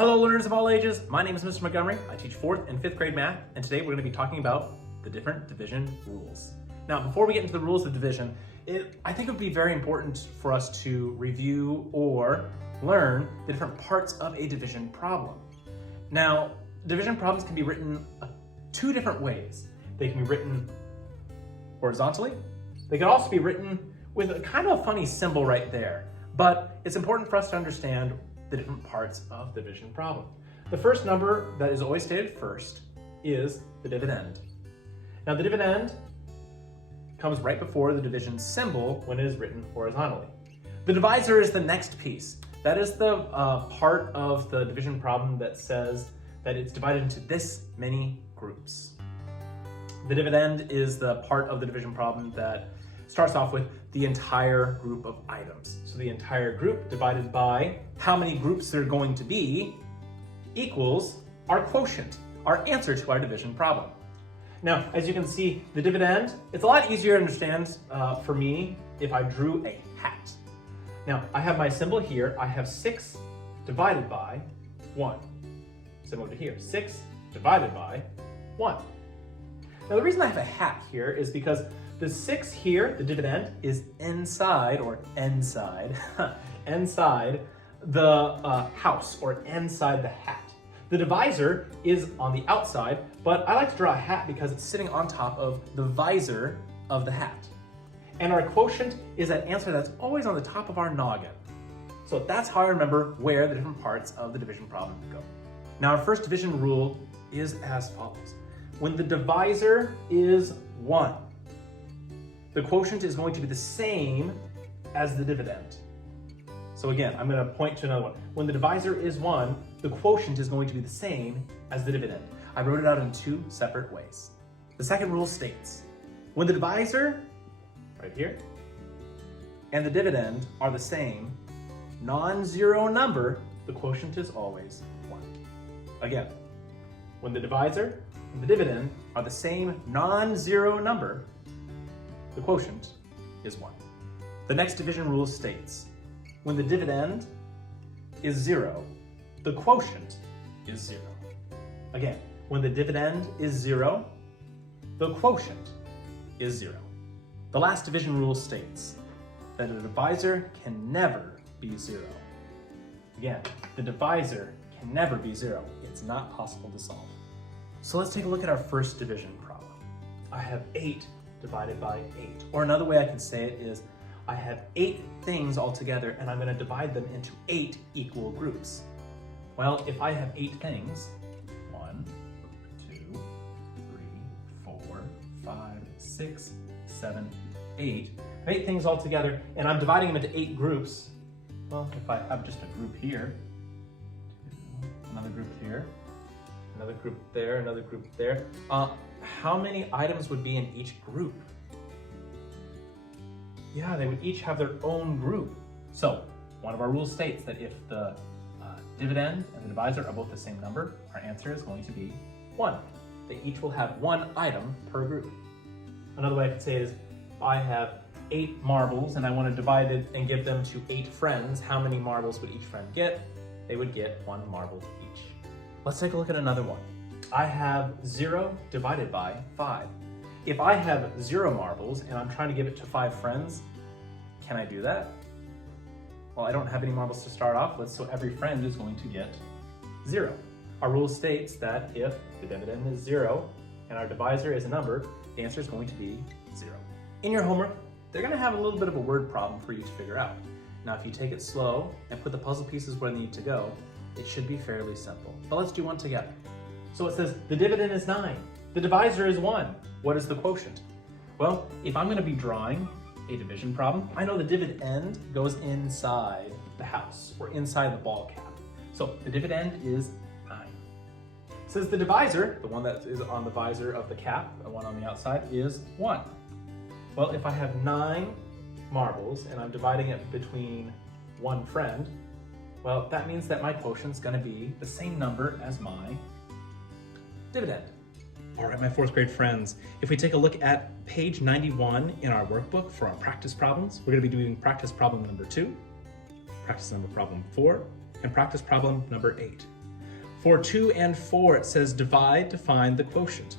Hello learners of all ages, my name is Mr. Montgomery. I teach 4th and 5th grade math, and today we're going to be talking about the different division rules. Now, before we get into the rules of division, I think it would be very important for us to review or learn the different parts of a division problem. Now, division problems can be written two different ways. They can be written horizontally. They can also be written with a kind of a funny symbol right there, but it's important for us to understand the different parts of the division problem. The first number that is always stated first is the dividend. Now the dividend comes right before the division symbol when it is written horizontally. The divisor is the next piece. That is the part of the division problem that says that it's divided into this many groups. The dividend is the part of the division problem that starts off with the entire group of items. So the entire group divided by how many groups there are going to be equals our quotient, our answer to our division problem. Now, as you can see, the dividend, it's a lot easier to understand for me if I drew a hat. Now, I have my symbol here. I have 6 divided by 1. Similar to here, 6 divided by 1. Now, the reason I have a hat here is because the 6 here, the dividend, is inside or inside the house or inside the hat. The divisor is on the outside, but I like to draw a hat because it's sitting on top of the visor of the hat. And our quotient is that answer that's always on the top of our noggin. So that's how I remember where the different parts of the division problem go. Now, our first division rule is as follows. When the divisor is 1, the quotient is going to be the same as the dividend. So again, I'm going to point to another one. When the divisor is 1, the quotient is going to be the same as the dividend. I wrote it out in 2 separate ways. The second rule states, when the divisor, right here, and the dividend are the same non-zero number, the quotient is always 1. Again, when the divisor and the dividend are the same non-zero number, the quotient is 1. The next division rule states, when the dividend is 0, the quotient is 0. Again, when the dividend is 0, the quotient is 0. The last division rule states that a divisor can never be 0. Again, the divisor can never be 0. It's not possible to solve. So let's take a look at our first division problem. I have 8 divided by 8. Or another way I can say it is, I have 8 things altogether and I'm going to divide them into 8 equal groups. Well, if I have 8 things, 1, 2, 3, 4, 5, 6, 7, 8. I have 8 things altogether and I'm dividing them into 8 groups. Well, if I have just a group here, another group here, another group there, another group there. How many items would be in each group? Yeah, they would each have their own group. So one of our rules states that if the dividend and the divisor are both the same number, our answer is going to be 1. They each will have 1 item per group. Another way I could say it is, if I have 8 marbles and I want to divide it and give them to 8 friends, how many marbles would each friend get? They would get 1 marble each. Let's take a look at another one. I have 0 divided by 5. If I have 0 marbles and I'm trying to give it to 5 friends, can I do that? Well, I don't have any marbles to start off with, so every friend is going to get 0. Our rule states that if the dividend is 0 and our divisor is a number, the answer is going to be 0. In your homework, they're going to have a little bit of a word problem for you to figure out. Now, if you take it slow and put the puzzle pieces where they need to go, it should be fairly simple. But let's do one together. So it says the dividend is 9. The divisor is 1. What is the quotient? Well, if I'm going to be drawing a division problem, I know the dividend goes inside the house or inside the ball cap. So the dividend is 9. It says the divisor, the one that is on the visor of the cap, the one on the outside, is 1. Well, if I have 9 marbles and I'm dividing it between 1 friend, well, that means that my quotient's going to be the same number as my dividend. All right, my 4th grade friends, if we take a look at page 91 in our workbook for our practice problems, we're going to be doing practice problem number 2, practice number problem 4, and practice problem number 8. For 2 and 4, it says divide to find the quotient.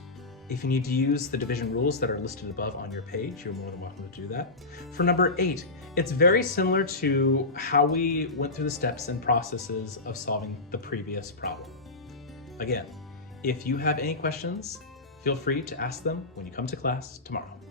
If you need to use the division rules that are listed above on your page, you're more than welcome to do that. For number 8, it's very similar to how we went through the steps and processes of solving the previous problem. Again, if you have any questions, feel free to ask them when you come to class tomorrow.